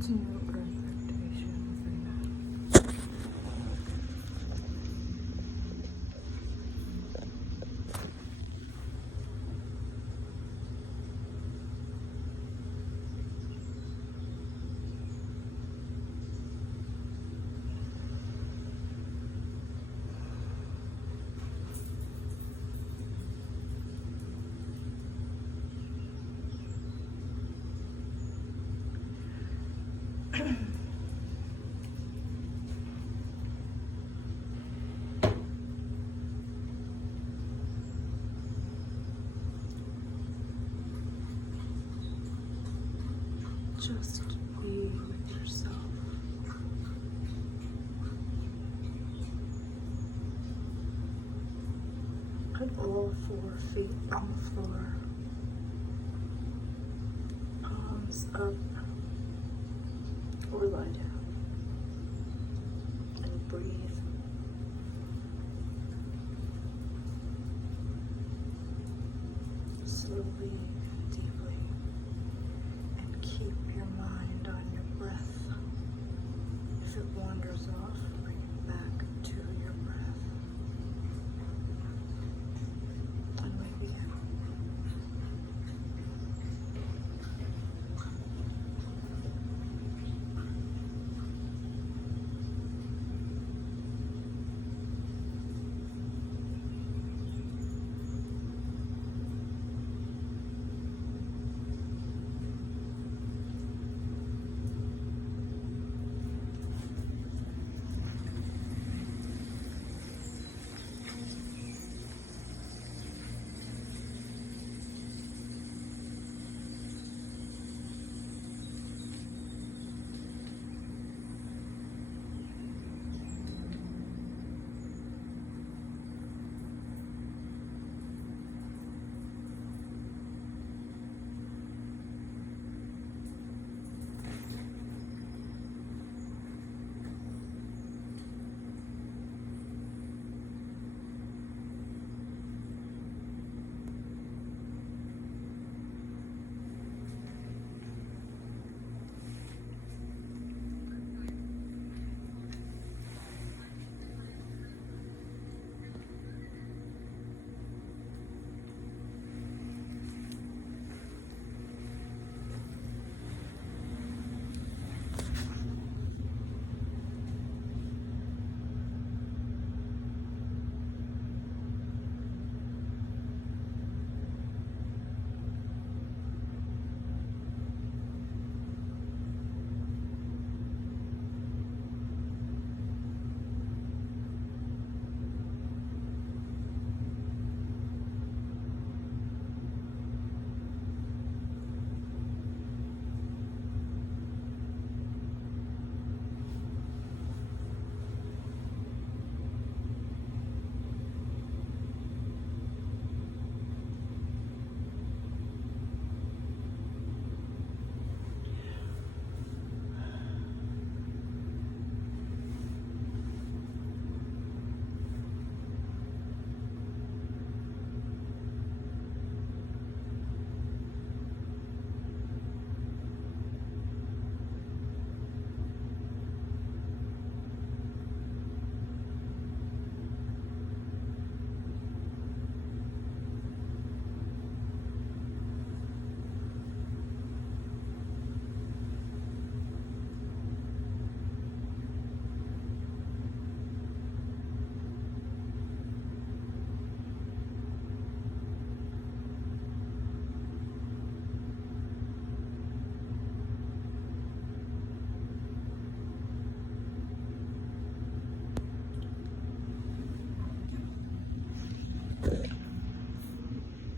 Continue breath activation within that. Just be with yourself. Put all 4 feet on the floor. Palms up or lie down. And breathe. Slowly, deeply. And keep your mind on your breath. If it wanders off, bring it back to your breath. And we begin.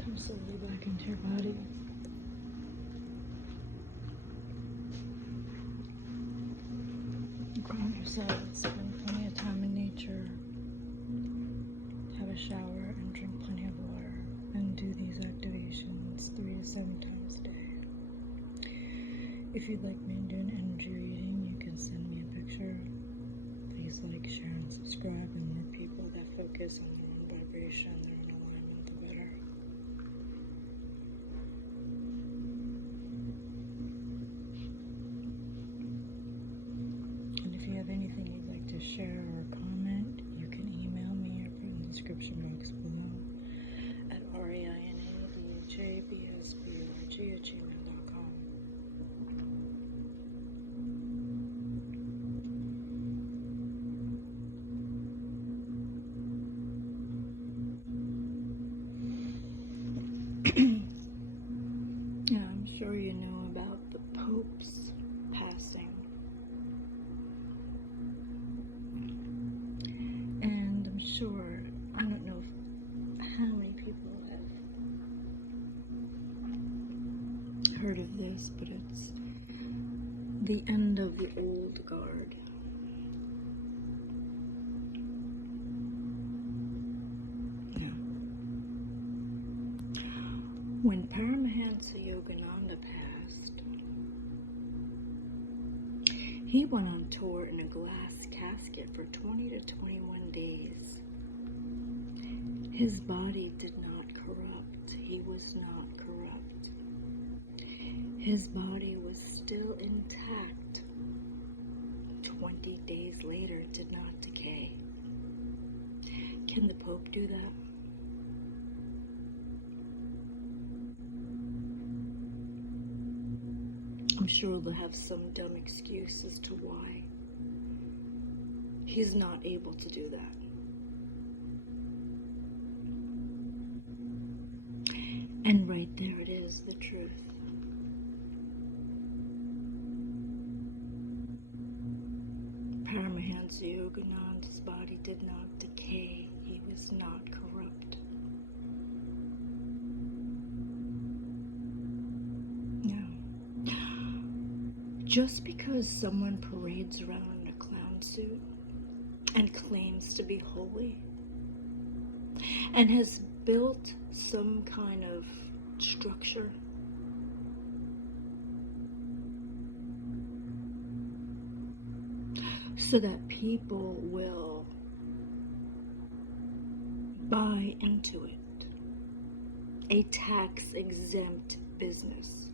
Come slowly back into your body. Ground yourself, spend plenty of time in nature. Have a shower and drink plenty of water. And do these activations 3 to 7 times a day. If you'd like me to do an energy reading, you can send me a picture. Please like, share, and subscribe. And more people that focus on their own vibration, their own alignment, the better. Pope's passing. And I'm sure, I don't know how many people have heard of this, but it's the end of the old guard. Yeah. When Paramahansa Yogananda passed, he went on tour in a glass casket for 20 to 21 days. His body did not corrupt. He was not corrupt. His body was still intact. 20 days later, it did not decay. Can the Pope do that? I'm sure they'll have some dumb excuse as to why he's not able to do that. And right there it is, the truth. Paramahansa Yogananda's body did not decay. He was not corrupt. No. Just because someone parades around in a clown suit and claims to be holy and has built some kind of structure so that people will buy into it, a tax-exempt business.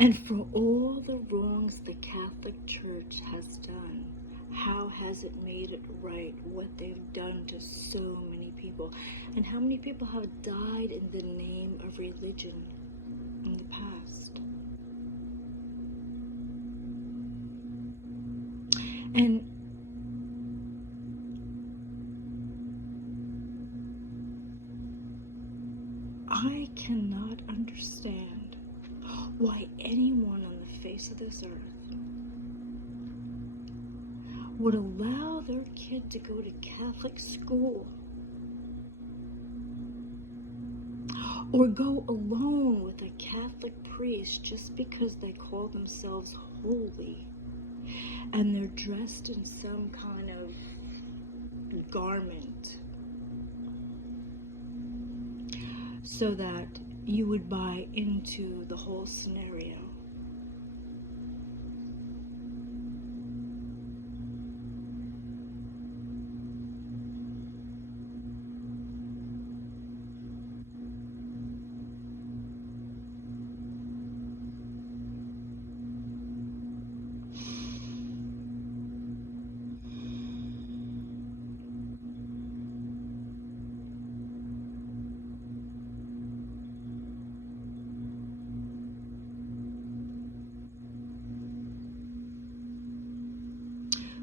And for all the wrongs the Catholic Church has done, how has it made it right what they've done to so many people? And how many people have died in the name of religion in the past? And I cannot understand why anyone on the face of this earth would allow their kid to go to Catholic school or go alone with a Catholic priest just because they call themselves holy and they're dressed in some kind of garment so that you would buy into the whole scenario.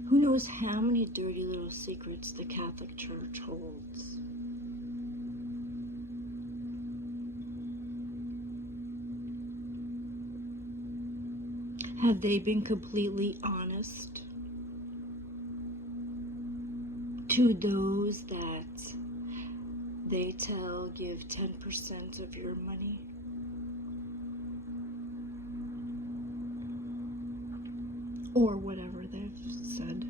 Who knows how many dirty little secrets the Catholic Church holds? Have they been completely honest to those that they tell give 10% of your money? Or whatever they've said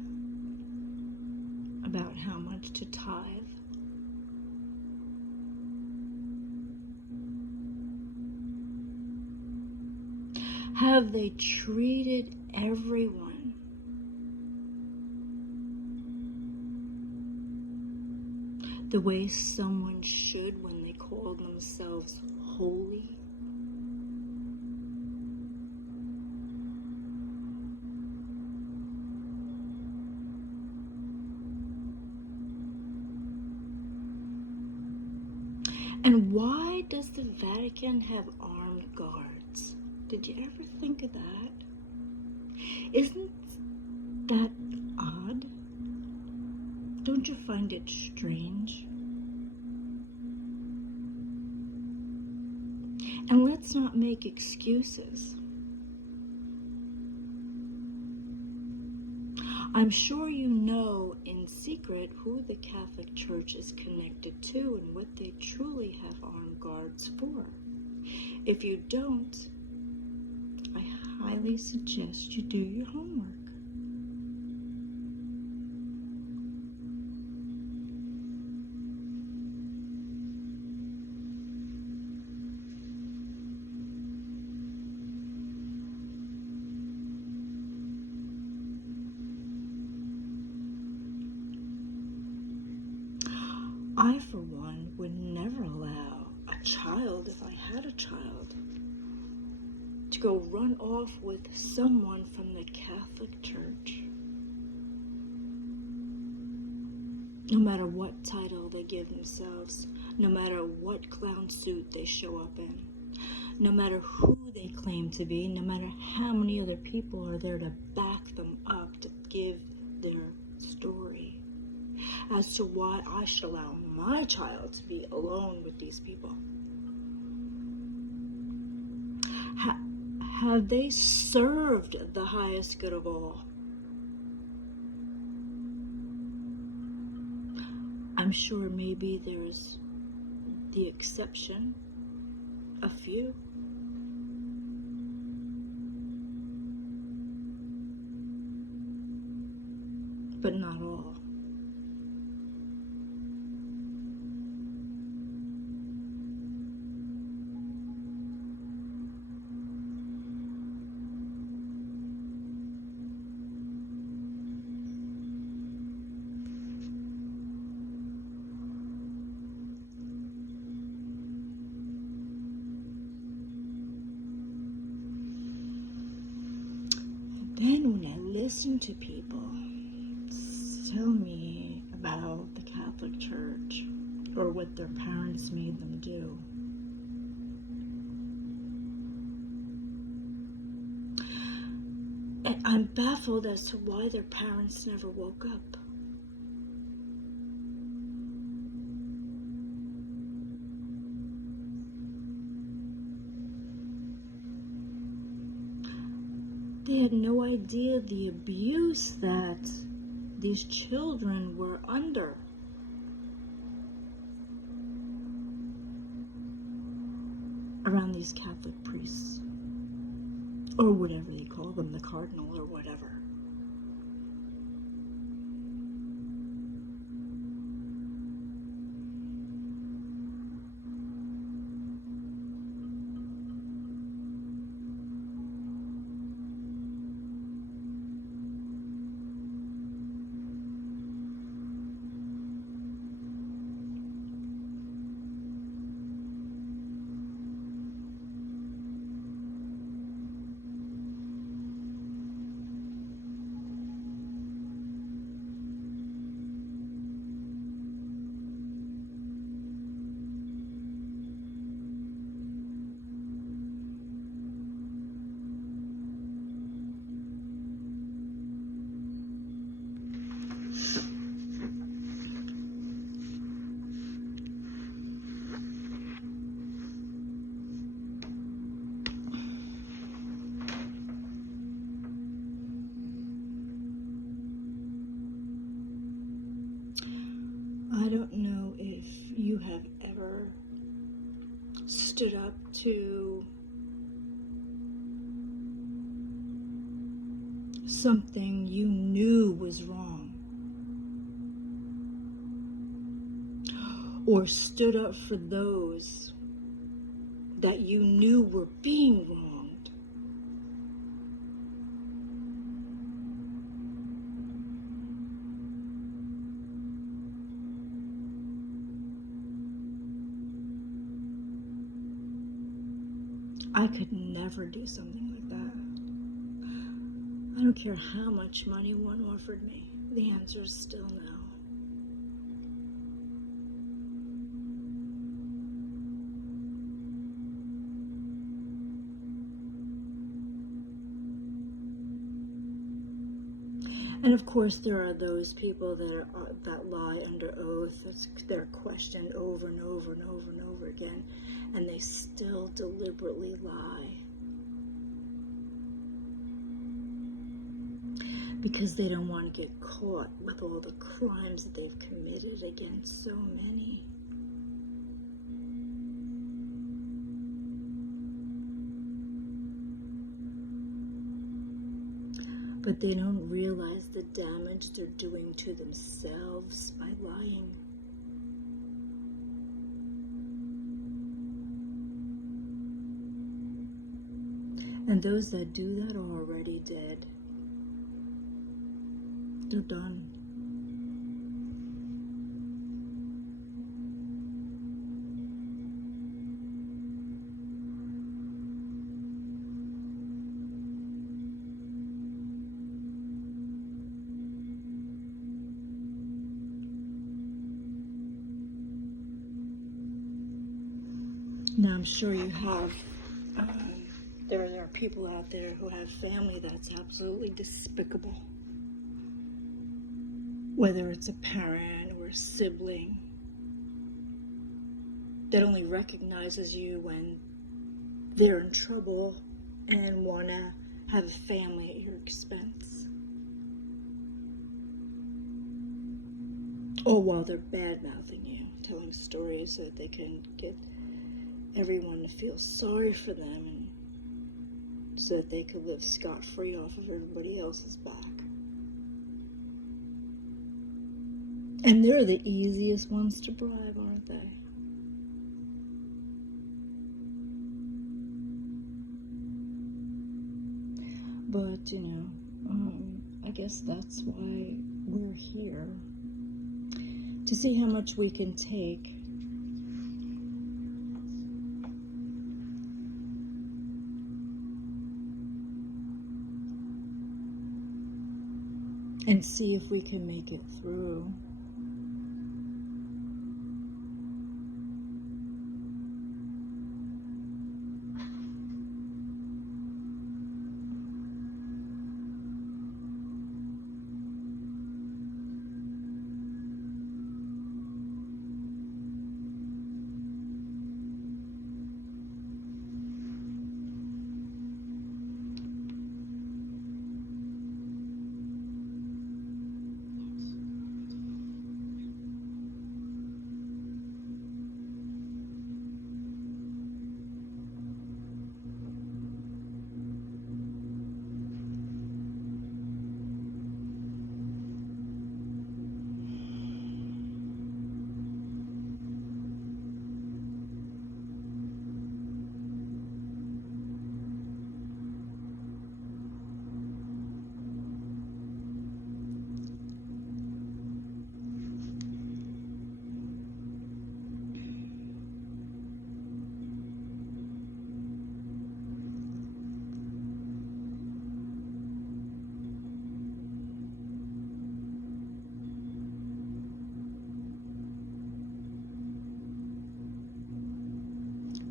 about how much to tithe. Have they treated everyone the way someone should when they call themselves holy? And why does the Vatican have armed guards? Did you ever think of that? Isn't that odd? Don't Don't you find it strange? And let's not make excuses. I'm sure you know in secret who the Catholic Church is connected to and what they truly have armed guards for. If you don't, I highly suggest you do your homework. I, for one, would never allow a child, if I had a child, to go run off with someone from the Catholic Church. No matter what title they give themselves, no matter what clown suit they show up in, no matter who they claim to be, no matter how many other people are there to back them up to give their story as to why I should allow my child to be alone with these people. Have they served the highest good of all? I'm sure maybe there's the exception, a few. But not all. Then when I listen to people tell me about the Catholic Church or what their parents made them do, I'm baffled as to why their parents never woke up. They had no idea the abuse that these children were under. Around these Catholic priests. Or whatever they call them, the cardinal or whatever. I don't know if you have ever stood up to something you knew was wrong, or stood up for those that you knew were being wronged. I could never do something like that. I don't care how much money one offered me. The answer is still no. And of course, there are those people that lie under oath. They're questioned over and over and over and over again, and they still deliberately lie because they don't want to get caught with all the crimes that they've committed against so many. But they don't realize the damage they're doing to themselves by lying. And those that do that are already dead. They're done. Now, I'm sure you have, there are people out there who have family that's absolutely despicable. Whether it's a parent or a sibling that only recognizes you when they're in trouble and want to have a family at your expense. Or while they're bad-mouthing you, telling stories so that they can get everyone to feel sorry for them and so that they could live scot-free off of everybody else's back. And they're the easiest ones to bribe, aren't they? But, you know, I guess that's why we're here. To see how much we can take. And see if we can make it through.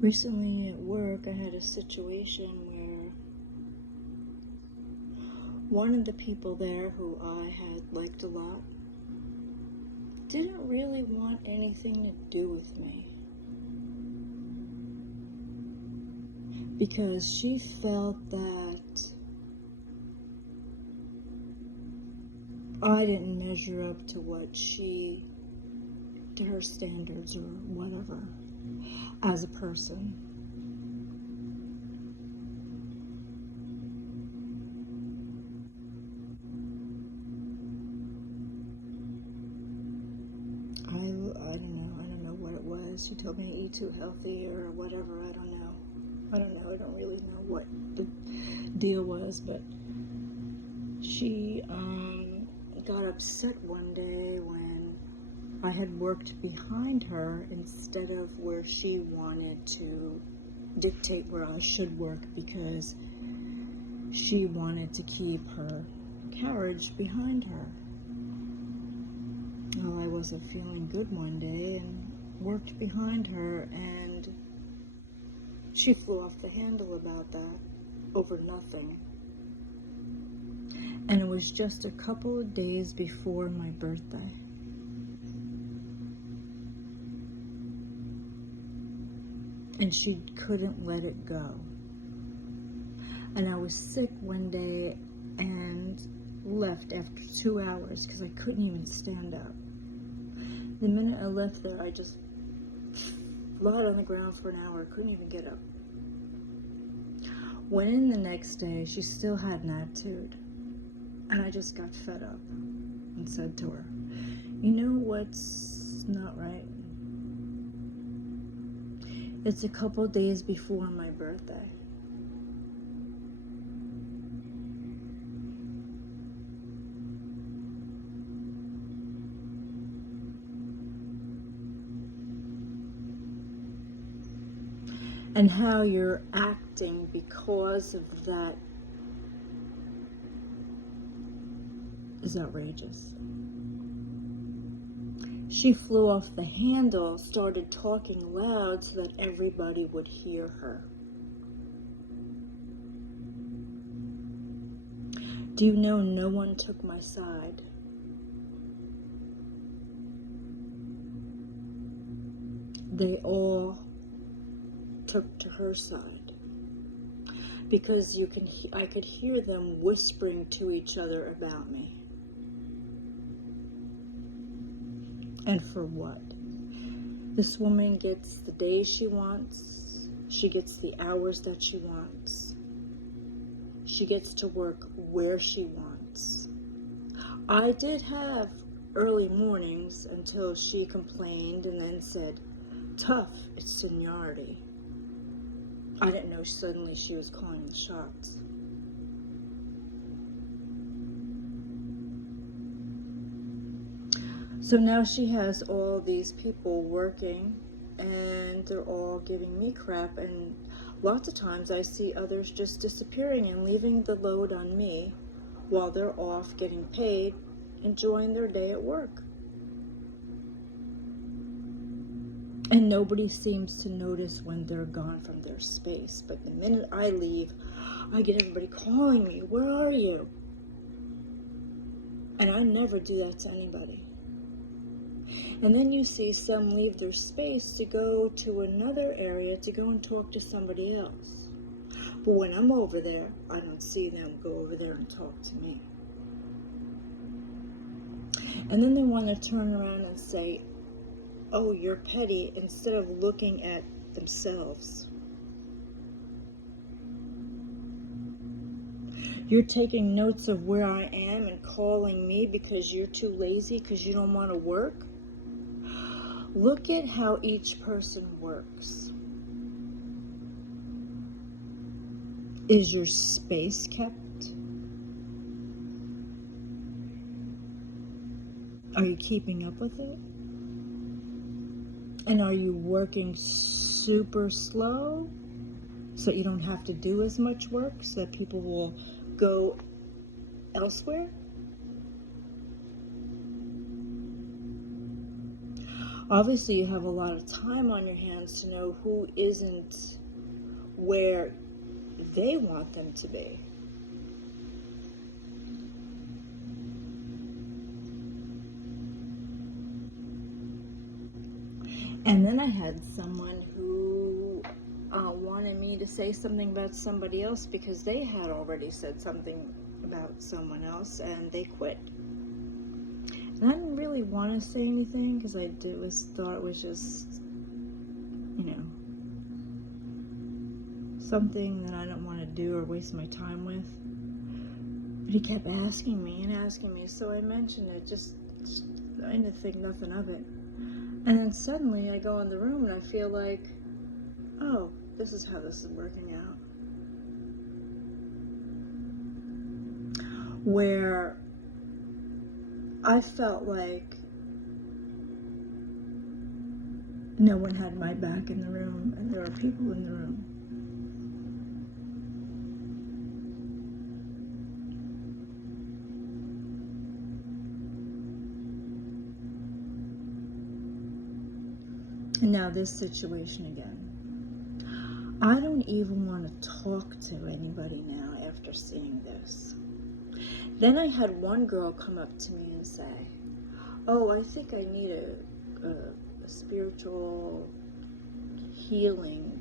Recently at work, I had a situation where one of the people there who I had liked a lot didn't really want anything to do with me. Because she felt that I didn't measure up to her standards or whatever. As a person. I don't know what it was. She told me to eat too healthy or whatever, I don't know. I don't really know what the deal was, but she got upset one day when I had worked behind her instead of where she wanted to dictate where I should work because she wanted to keep her carriage behind her. Well, I wasn't feeling good one day and worked behind her, and she flew off the handle about that over nothing. And it was just a couple of days before my birthday. And she couldn't let it go. And I was sick one day and left after 2 hours because I couldn't even stand up. The minute I left there, I just lied on the ground for an hour, couldn't even get up. Went in the next day, she still had an attitude. And I just got fed up and said to her, you know what's not right? It's a couple days before my birthday. And how you're acting because of that is outrageous. She flew off the handle, started talking loud so that everybody would hear her. Do you know no one took my side? They all took to her side. Because I could hear them whispering to each other about me. And for what? This woman gets the days she wants. She gets the hours that she wants. She gets to work where she wants. I did have early mornings until she complained and then said, tough, it's seniority. I didn't know suddenly she was calling the shots. So now she has all these people working and they're all giving me crap, and lots of times I see others just disappearing and leaving the load on me while they're off getting paid, enjoying their day at work. And nobody seems to notice when they're gone from their space. But the minute I leave, I get everybody calling me, where are you? And I never do that to anybody. And then you see some leave their space to go to another area to go and talk to somebody else. But when I'm over there, I don't see them go over there and talk to me. And then they want to turn around and say, oh, you're petty, instead of looking at themselves. You're taking notes of where I am and calling me because you're too lazy, because you don't want to work. Look at how each person works. Is your space kept? Are you keeping up with it? And are you working super slow so you don't have to do as much work so that people will go elsewhere? Obviously, you have a lot of time on your hands to know who isn't where they want them to be. And then I had someone who wanted me to say something about somebody else because they had already said something about someone else and they quit. And I didn't really want to say anything because I thought it was just, something that I don't want to do or waste my time with. But he kept asking me, so I mentioned it, just I didn't think nothing of it. And then suddenly I go in the room and I feel like, oh, this is how this is working out. Where I felt like no one had my back in the room and there were people in the room. And now this situation again. I don't even want to talk to anybody now after seeing this. Then I had one girl come up to me and say, oh, I think I need a spiritual healing,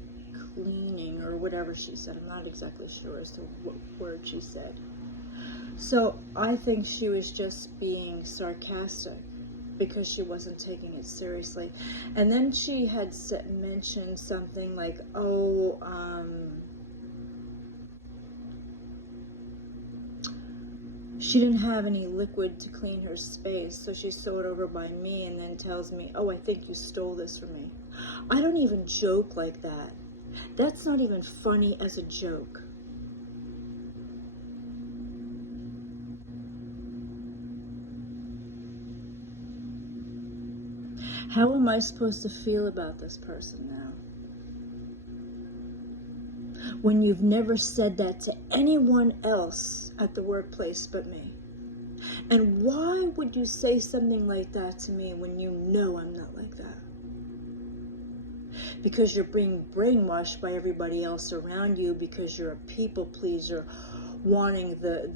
cleaning, or whatever she said. I'm not exactly sure as to what word she said. So I think she was just being sarcastic because she wasn't taking it seriously. And then she had mentioned something like, oh, she didn't have any liquid to clean her space, so she saw it over by me and then tells me, oh, I think you stole this from me. I don't even joke like that. That's not even funny as a joke. How am I supposed to feel about this person now? When you've never said that to anyone else at the workplace but me. And why would you say something like that to me when you know I'm not like that? Because you're being brainwashed by everybody else around you, because you're a people pleaser, wanting the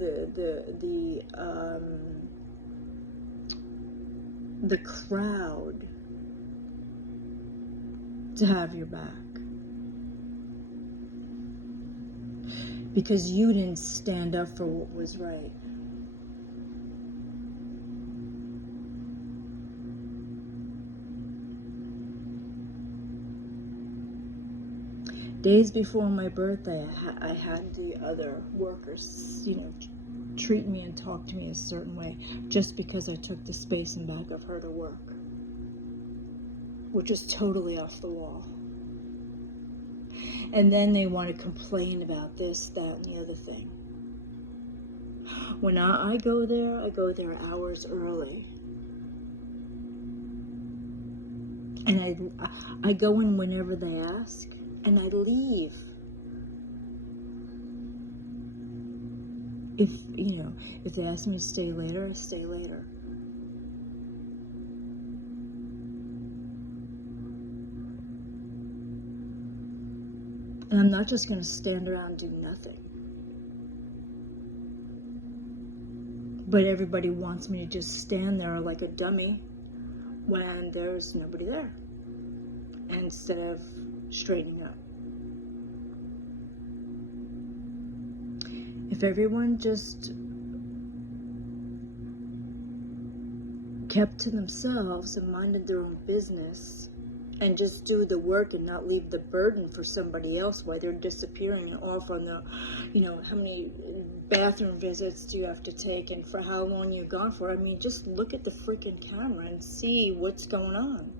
crowd to have your back. Because you didn't stand up for what was right. Days before my birthday, I had the other workers, treat me and talk to me a certain way just because I took the space in back of her to work, which is totally off the wall. And then they want to complain about this, that, and the other thing. When I go there hours early. And I go in whenever they ask, and I leave. If they ask me to stay later, I stay later. And I'm not just going to stand around and do nothing. But everybody wants me to just stand there like a dummy when there's nobody there, instead of straightening up. If everyone just kept to themselves and minded their own business and just do the work and not leave the burden for somebody else while they're disappearing off on the, how many bathroom visits do you have to take and for how long you're gone for. I mean, just look at the freaking camera and see what's going on.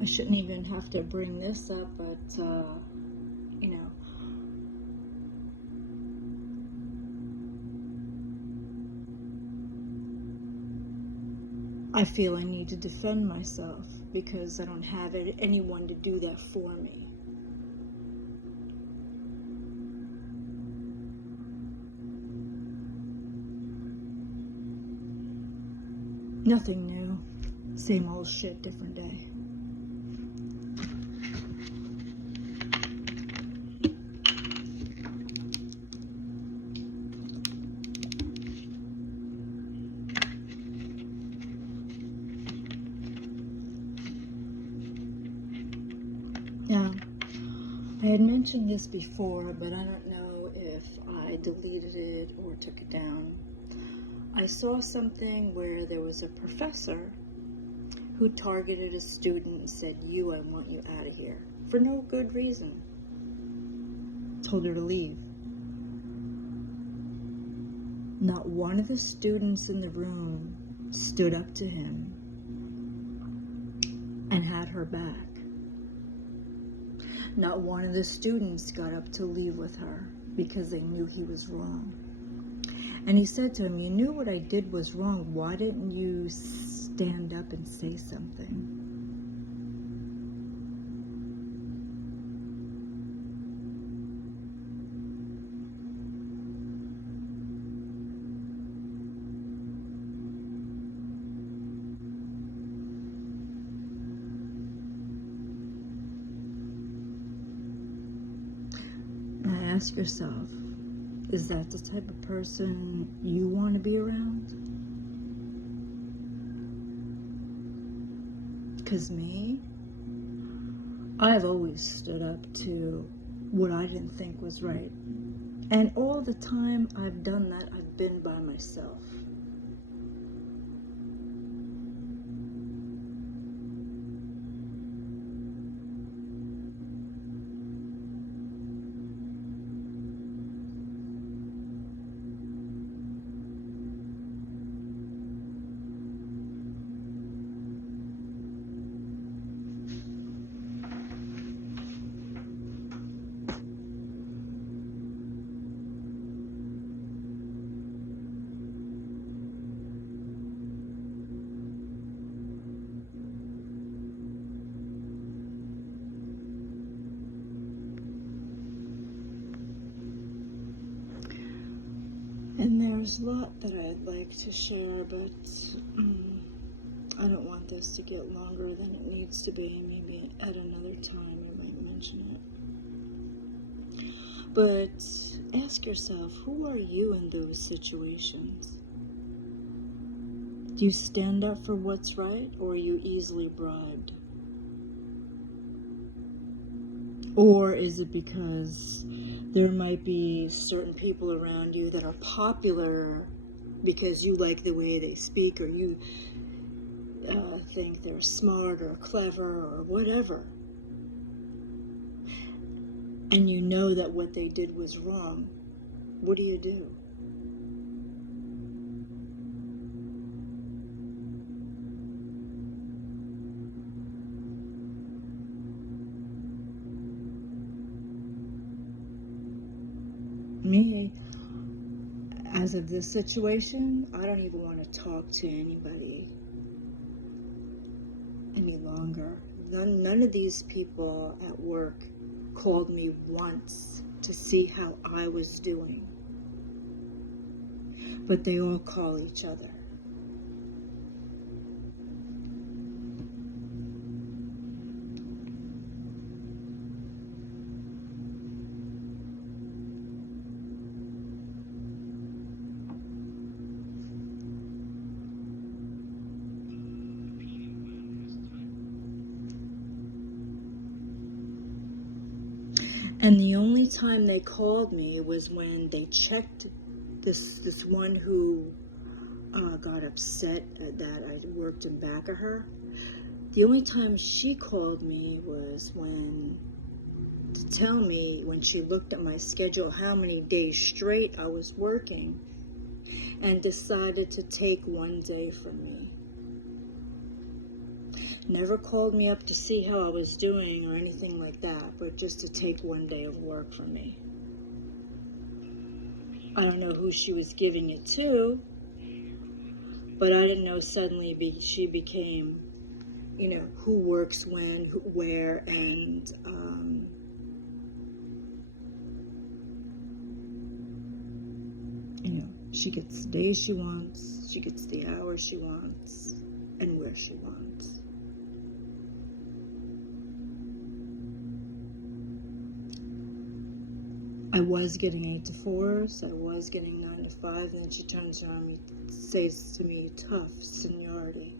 I shouldn't even have to bring this up, but, I feel I need to defend myself because I don't have anyone to do that for me. Nothing new. Same old shit, different day. Now, I had mentioned this before, but I don't know if I deleted it or took it down. I saw something where there was a professor who targeted a student and said, I want you out of here, for no good reason. Told her to leave. Not one of the students in the room stood up to him and had her back. Not one of the students got up to leave with her because they knew he was wrong. And he said to him, you knew what I did was wrong. Why didn't you stand up and say something? ask yourself, is that the type of person you want to be around? Because me, I've always stood up to what I didn't think was right. And all the time I've done that, I've been by myself. And there's a lot that I'd like to share, but I don't want this to get longer than it needs to be. Maybe at another time I might mention it. But ask yourself, who are you in those situations? Do you stand up for what's right, or are you easily bribed? Or is it because there might be certain people around you that are popular because you like the way they speak, or you think they're smart or clever or whatever, and you know that what they did was wrong? What do you do? Me, as of this situation, I don't even want to talk to anybody any longer. None of these people at work called me once to see how I was doing, but they all call each other. And the only time they called me was when they checked this one who got upset that I worked in back of her. The only time she called me was to tell me, when she looked at my schedule, how many days straight I was working, and decided to take one day from me. Never called me up to see how I was doing or anything like that, but just to take one day of work from me. I don't know who she was giving it to, but I didn't know suddenly she became, who works when, where, and she gets the days she wants, she gets the hours she wants, and where she wants. I was getting 8 to 4s, I was getting 9 to 5, and then she turns around and says to me, tough seniority.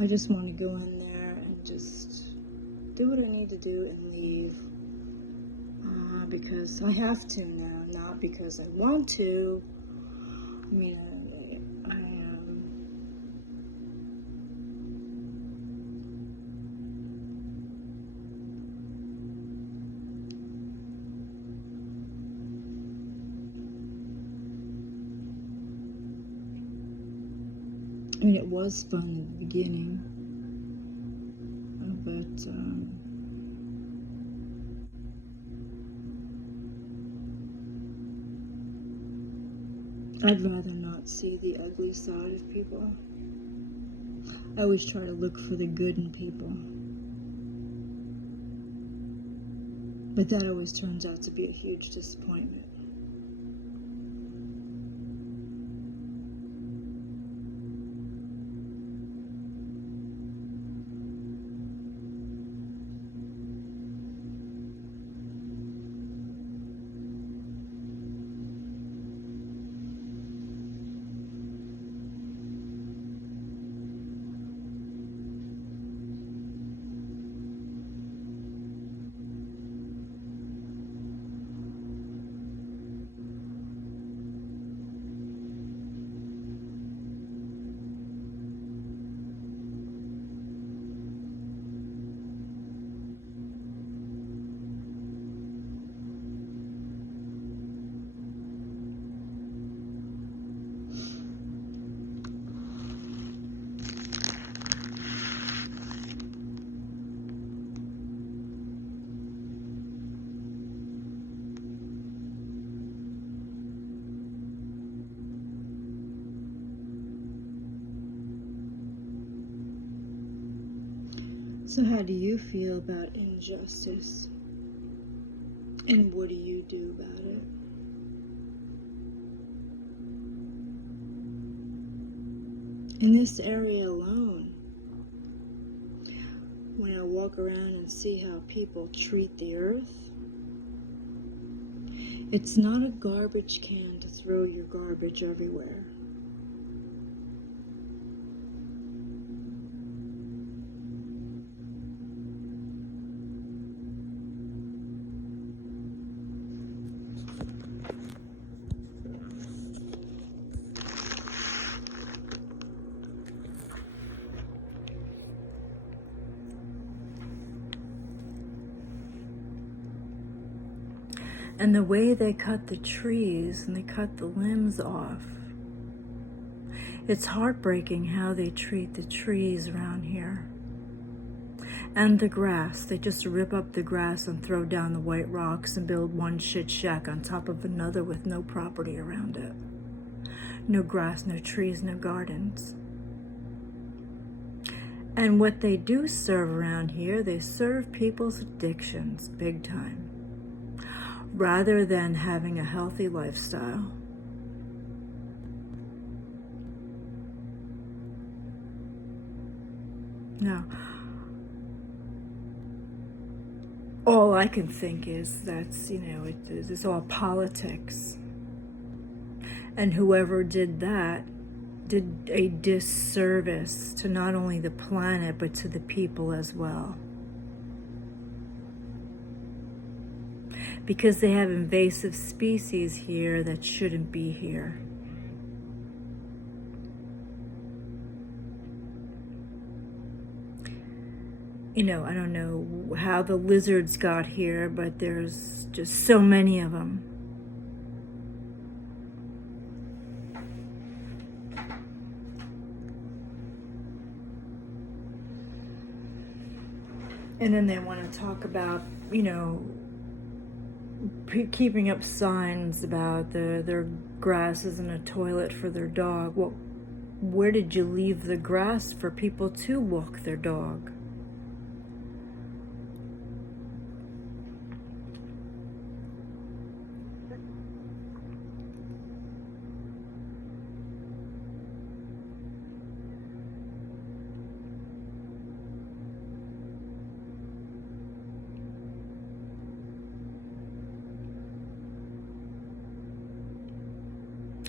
I just want to go in there and just do what I need to do and leave. Because I have to now, not because I want to. I mean, it was fun in the beginning, but I'd rather not see the ugly side of people. I always try to look for the good in people. But that always turns out to be a huge disappointment. So how do you feel about injustice? And what do you do about it? In this area alone, when I walk around and see how people treat the earth, it's not a garbage can to throw your garbage everywhere. And the way they cut the trees and they cut the limbs off, it's heartbreaking how they treat the trees around here. And the grass, they just rip up the grass and throw down the white rocks and build one shit shack on top of another with no property around it. No grass, no trees, no gardens. And what they do serve around here, they serve people's addictions big time, rather than having a healthy lifestyle. Now, all I can think is that's, it's all politics. And whoever did that did a disservice to not only the planet, but to the people as well. Because they have invasive species here that shouldn't be here. I don't know how the lizards got here, but there's just so many of them. And then they want to talk about, keeping up signs about their grass isn't a toilet for their dog. Well, where did you leave the grass for people to walk their dog?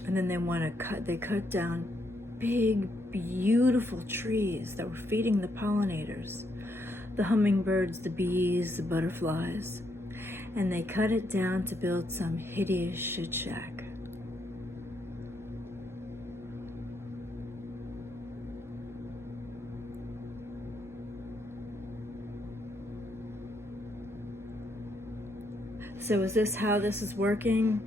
And then they cut down big, beautiful trees that were feeding the pollinators, the hummingbirds, the bees, the butterflies. And they cut it down to build some hideous shit shack. So is this how this is working?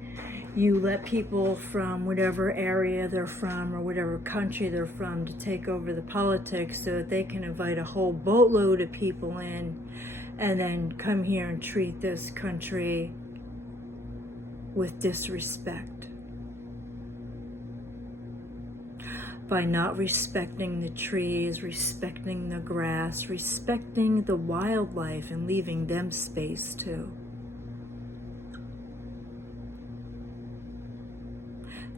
You let people from whatever area they're from or whatever country they're from to take over the politics so that they can invite a whole boatload of people in and then come here and treat this country with disrespect. By not respecting the trees, respecting the grass, respecting the wildlife and leaving them space too.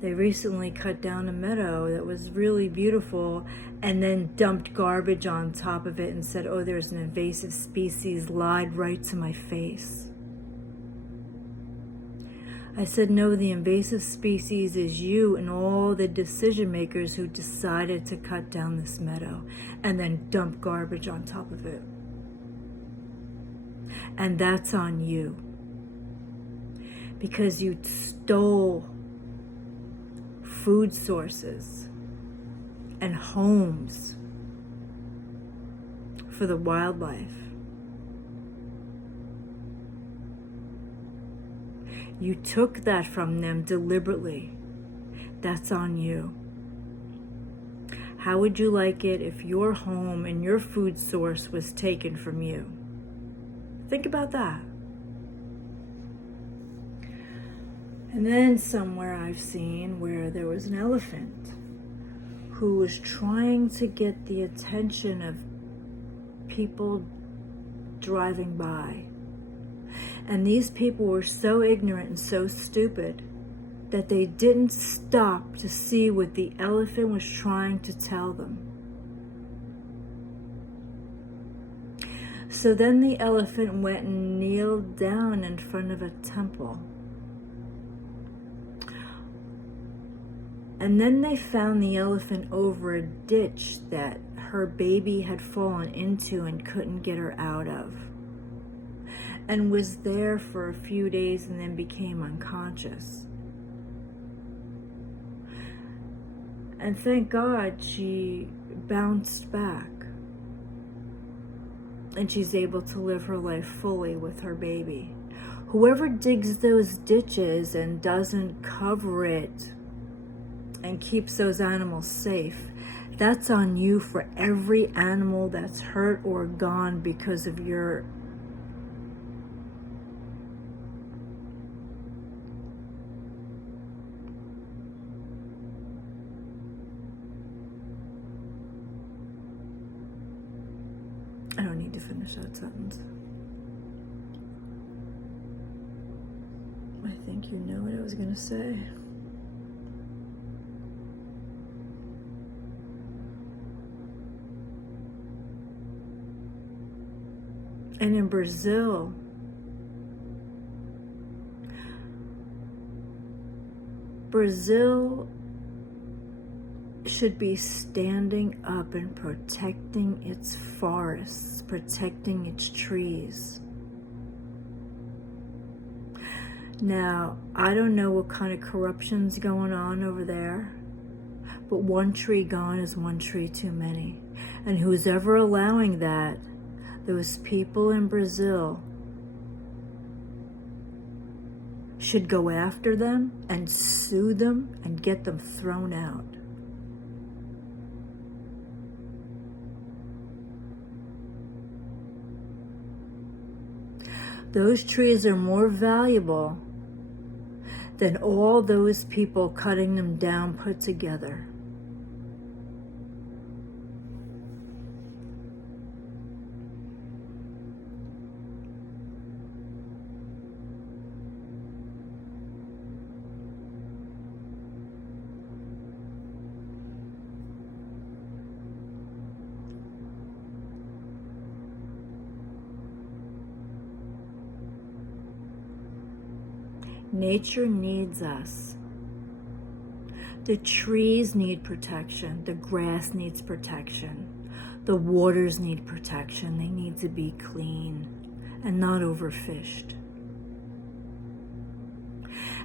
They recently cut down a meadow that was really beautiful and then dumped garbage on top of it and said, oh, there's an invasive species, lied right to my face. I said, no, the invasive species is you and all the decision makers who decided to cut down this meadow and then dump garbage on top of it. And that's on you. Because you stole food sources and homes for the wildlife. You took that from them deliberately. That's on you. How would you like it if your home and your food source was taken from you? Think about that. And then somewhere I've seen where there was an elephant who was trying to get the attention of people driving by. And these people were so ignorant and so stupid that they didn't stop to see what the elephant was trying to tell them. So then the elephant went and kneeled down in front of a temple. And then they found the elephant over a ditch that her baby had fallen into and couldn't get her out of. And was there for a few days and then became unconscious. And thank God she bounced back. And she's able to live her life fully with her baby. Whoever digs those ditches and doesn't cover it and keeps those animals safe, that's on you for every animal that's hurt or gone because of your I don't need to finish that sentence. I think you know what I was going to say. And in Brazil, Brazil should be standing up and protecting its forests, protecting its trees. Now, I don't know what kind of corruption's going on over there, but one tree gone is one tree too many. And who's ever allowing that, those people in Brazil should go after them and sue them and get them thrown out. Those trees are more valuable than all those people cutting them down put together. Nature needs us. The trees need protection. The grass needs protection. The waters need protection. They need to be clean and not overfished.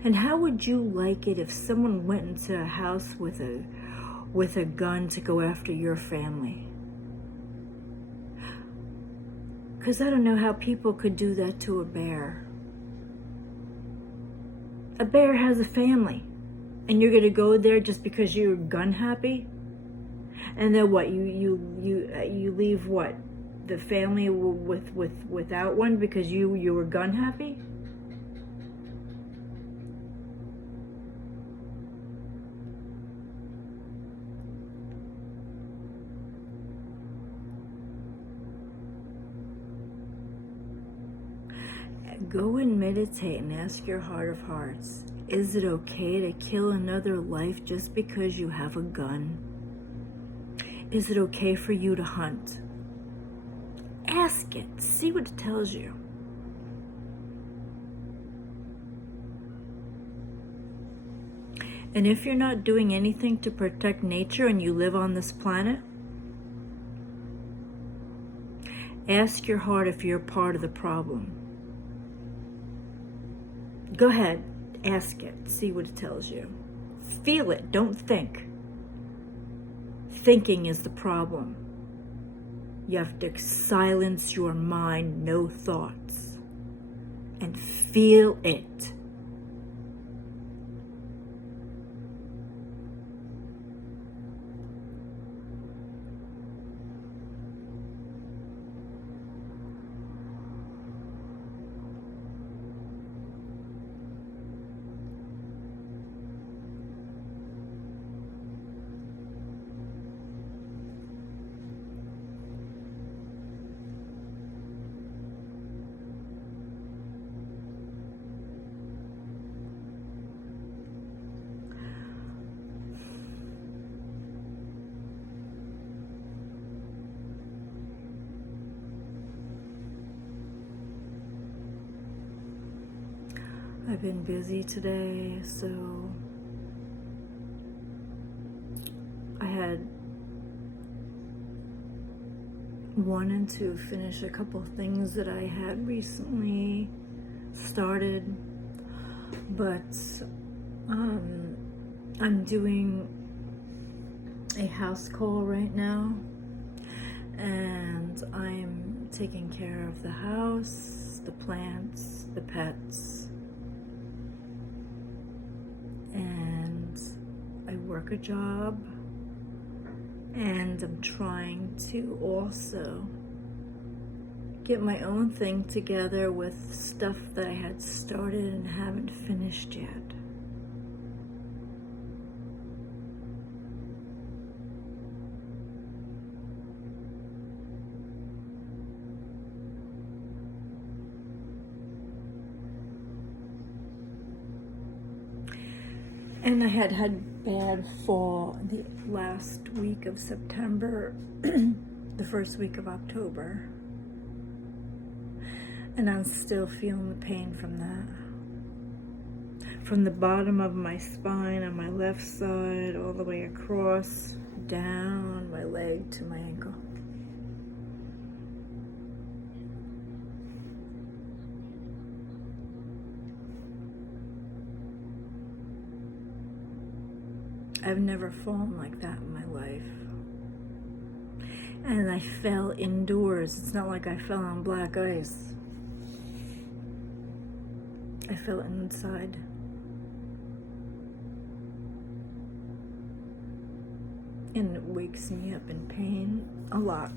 And how would you like it if someone went into a house with a gun to go after your family? Because I don't know how people could do that to a bear. A bear has a family, and you're gonna go there just because you're gun happy? And then what? You leave what? The family without one because you were gun happy? Go and meditate and ask your heart of hearts, Is it okay to kill another life just because you have a gun? Is it okay for you to hunt? Ask it. See what it tells you. And if you're not doing anything to protect nature and you live on this planet, ask your heart if you're part of the problem. Go ahead, ask it, see what it tells you. Feel it, don't think. Thinking is the problem. You have to silence your mind, no thoughts, and feel it. I've been busy today, so I had wanted to finish a couple things that I had recently started, but I'm doing a house call right now, and I'm taking care of the house, the plants, the pets, and I work a job, and I'm trying to also get my own thing together with stuff that I had started and haven't finished yet. And I had bad fall the last week of September, the first week of October. And I'm still feeling the pain from that. From the bottom of my spine on my left side, all the way across, down my leg to my ankle. I've never fallen like that in my life. And I fell indoors. It's not like I fell on black ice. I fell inside. And it wakes me up in pain a lot.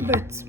But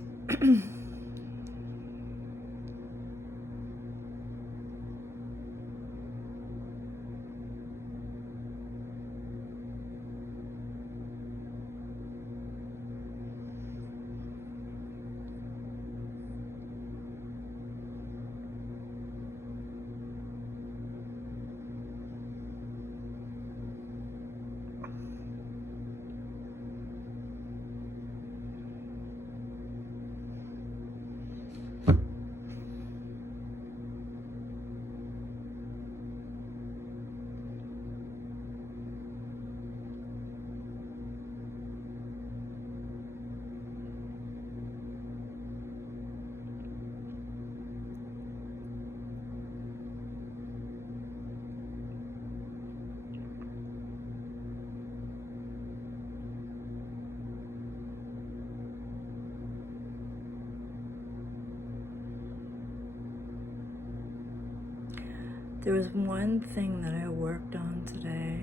there was one thing that I worked on today,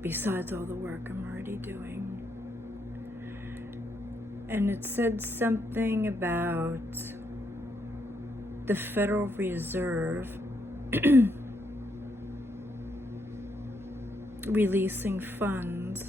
besides all the work I'm already doing. And it said something about the Federal Reserve releasing funds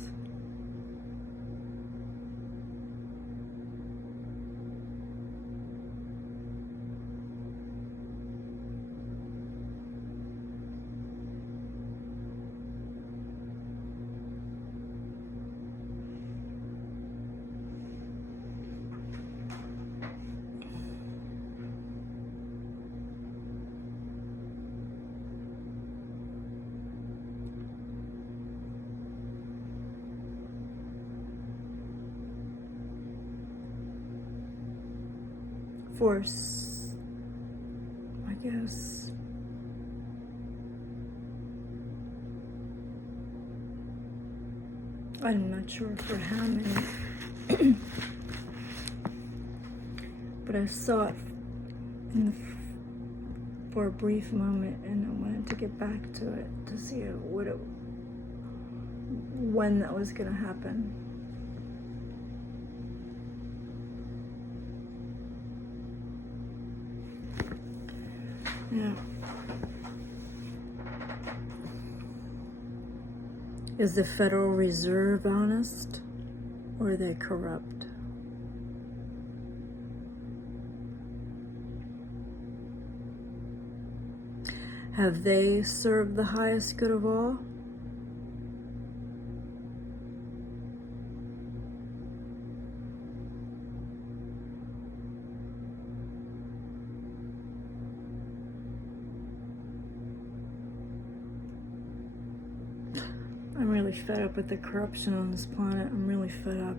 force, I guess. I'm not sure for how many, but I saw it in the, for a brief moment, and I wanted to get back to it to see when that was going to happen. Yeah. Is the Federal Reserve honest, or are they corrupt? Have they served the highest good of all? I'm really fed up with the corruption on this planet. I'm really fed up.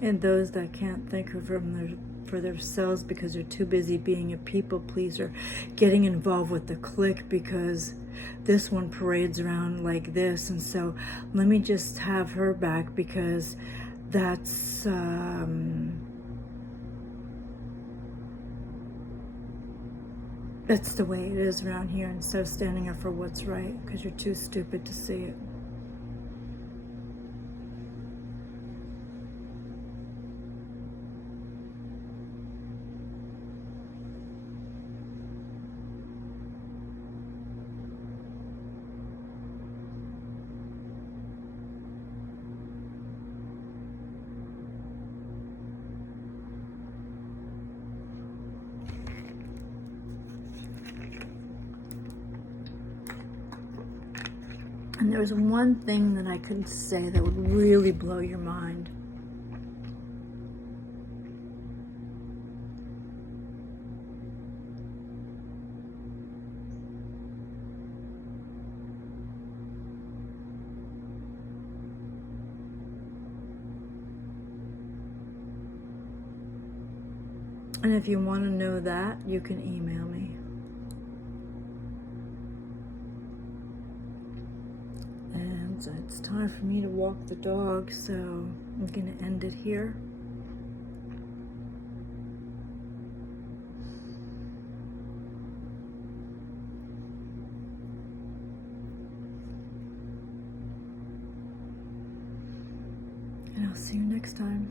And those that can't think of for themselves because they're too busy being a people pleaser, getting involved with the clique because this one parades around like this, and so let me just have her back because that's the way it is around here, instead of standing up for what's right because you're too stupid to see it. And there's one thing that I could say that would really blow your mind. And if you want to know that, you can email me. And it's time for me to walk the dog, so I'm going to end it here. And I'll see you next time.